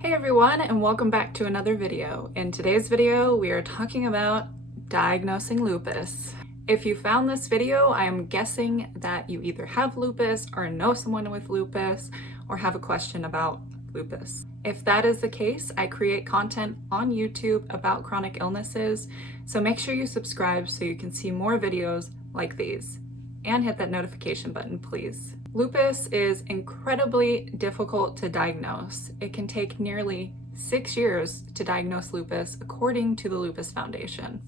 Hey everyone, and welcome back to another video. In today's video, we are talking about diagnosing lupus. If you found this video, I am guessing that you either have lupus or know someone with lupus or have a question about lupus. If that is the case, I create content on YouTube about chronic illnesses, so make sure you subscribe so you can see more videos like these. And hit that notification button, please. Lupus is incredibly difficult to diagnose. It can take nearly 6 years to diagnose lupus, according to the Lupus Foundation.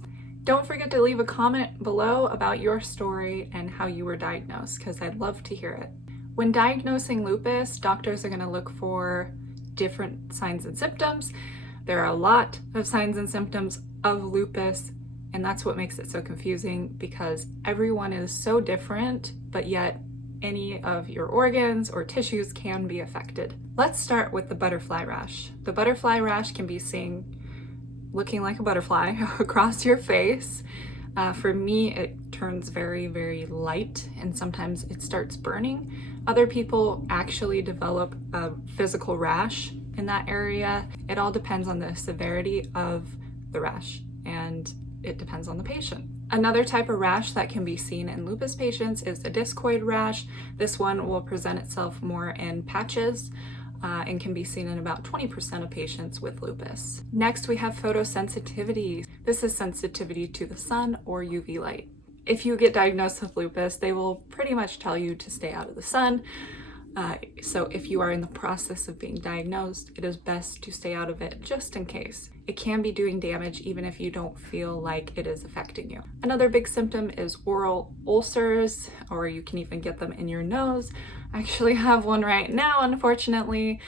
Don't forget to leave a comment below about your story and how you were diagnosed, because I'd love to hear it. When diagnosing lupus, doctors are going to look for different signs and symptoms. There are a lot of signs and symptoms of lupus, and that's what makes it so confusing, because everyone is so different, but yet any of your organs or tissues can be affected. Let's start with the butterfly rash. The butterfly rash can be seen looking like a butterfly across your face. For me, it turns very, very light, and sometimes it starts burning. Other people actually develop a physical rash in that area. It all depends on the severity of the rash, and it depends on the patient. Another type of rash that can be seen in lupus patients is a discoid rash. This one will present itself more in patches and can be seen in about 20% of patients with lupus. Next, we have photosensitivity. This is sensitivity to the sun or UV light. If you get diagnosed with lupus, they will pretty much tell you to stay out of the sun. So if you are in the process of being diagnosed, it is best to stay out of it just in case. It can be doing damage even if you don't feel like it is affecting you. Another big symptom is oral ulcers, or you can even get them in your nose. I actually have one right now, unfortunately.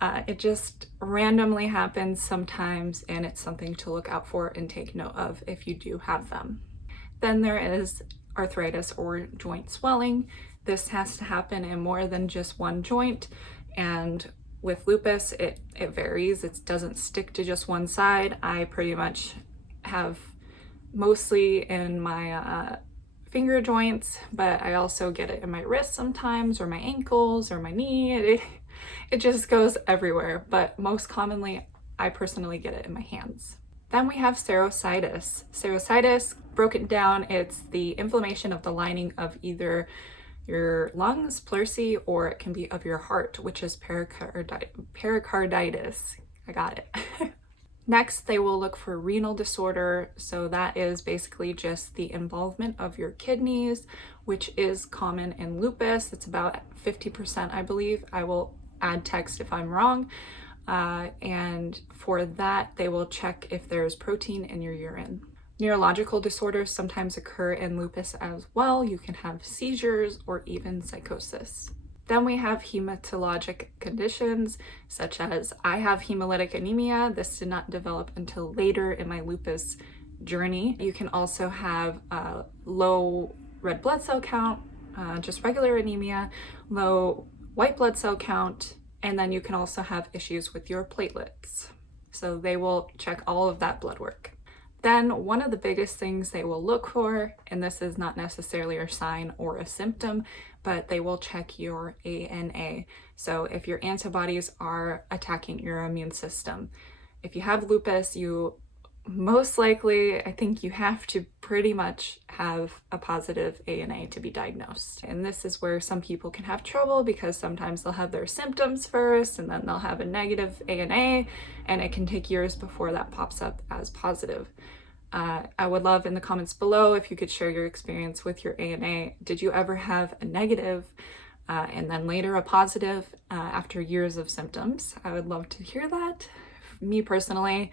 It just randomly happens sometimes, and it's something to look out for and take note of if you do have them. Then there is arthritis or joint swelling. This has to happen in more than just one joint, and with lupus, it varies. It doesn't stick to just one side. I pretty much have mostly in my finger joints, but I also get it in my wrists sometimes, or my ankles, or my knee. It just goes everywhere, but most commonly, I personally get it in my hands. Then we have serositis. Serositis, broken down, it's the inflammation of the lining of either your lungs, pleurisy, or it can be of your heart, which is pericarditis. I got it. Next, they will look for renal disorder. So that is basically just the involvement of your kidneys, which is common in lupus. It's about 50%, I believe. I will add text if I'm wrong. And for that, they will check if there's protein in your urine. Neurological disorders sometimes occur in lupus as well. You can have seizures or even psychosis. Then we have hematologic conditions, such as I have hemolytic anemia. This did not develop until later in my lupus journey. You can also have low red blood cell count, just regular anemia, low white blood cell count, and then you can also have issues with your platelets. So they will check all of that blood work. Then one of the biggest things they will look for, and this is not necessarily a sign or a symptom, but they will check your ANA. So if your antibodies are attacking your immune system. If you have lupus, you most likely, I think you have to pretty much have a positive ANA to be diagnosed. And this is where some people can have trouble, because sometimes they'll have their symptoms first and then they'll have a negative ANA, and it can take years before that pops up as positive. I would love in the comments below if you could share your experience with your ANA. Did you ever have a negative and then later a positive after years of symptoms? I would love to hear that. Me personally,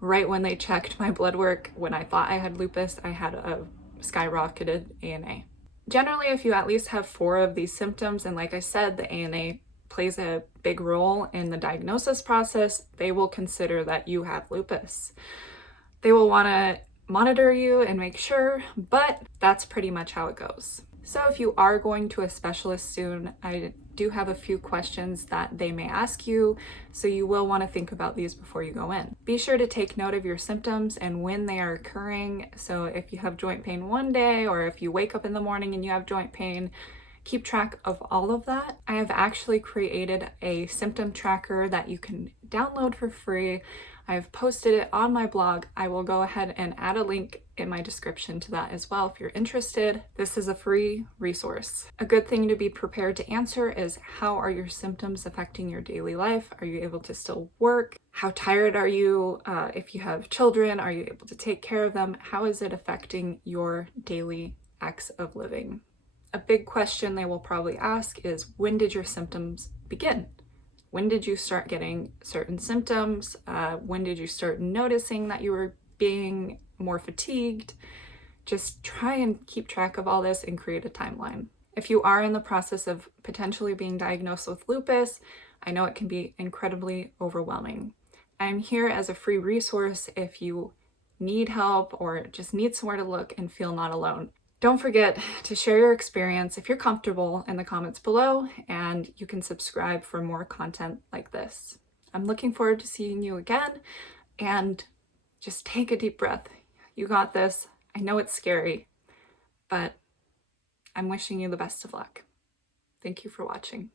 right when they checked my blood work, when I thought I had lupus, I had a skyrocketed ANA. Generally, if you at least have 4 of these symptoms, and like I said, the ANA plays a big role in the diagnosis process, they will consider that you have lupus. They will want to monitor you and make sure, but that's pretty much how it goes. So if you are going to a specialist soon, I do have a few questions that they may ask you, so you will want to think about these before you go in. Be sure to take note of your symptoms and when they are occurring. So if you have joint pain one day, or if you wake up in the morning and you have joint pain, keep track of all of that, I have actually created a symptom tracker that you can download for free. I've posted it on my blog. I will go ahead and add a link in my description to that as well if you're interested. This is a free resource. A good thing to be prepared to answer is, how are your symptoms affecting your daily life? Are you able to still work? How tired are you? If you have children, are you able to take care of them? How is it affecting your daily acts of living? A big question they will probably ask is, when did your symptoms begin? When did you start getting certain symptoms? When did you start noticing that you were being more fatigued? Just try and keep track of all this and create a timeline. If you are in the process of potentially being diagnosed with lupus, I know it can be incredibly overwhelming. I'm here as a free resource if you need help or just need somewhere to look and feel not alone. Don't forget to share your experience if you're comfortable in the comments below, and you can subscribe for more content like this. I'm looking forward to seeing you again, and just take a deep breath. You got this. I know it's scary, but I'm wishing you the best of luck. Thank you for watching.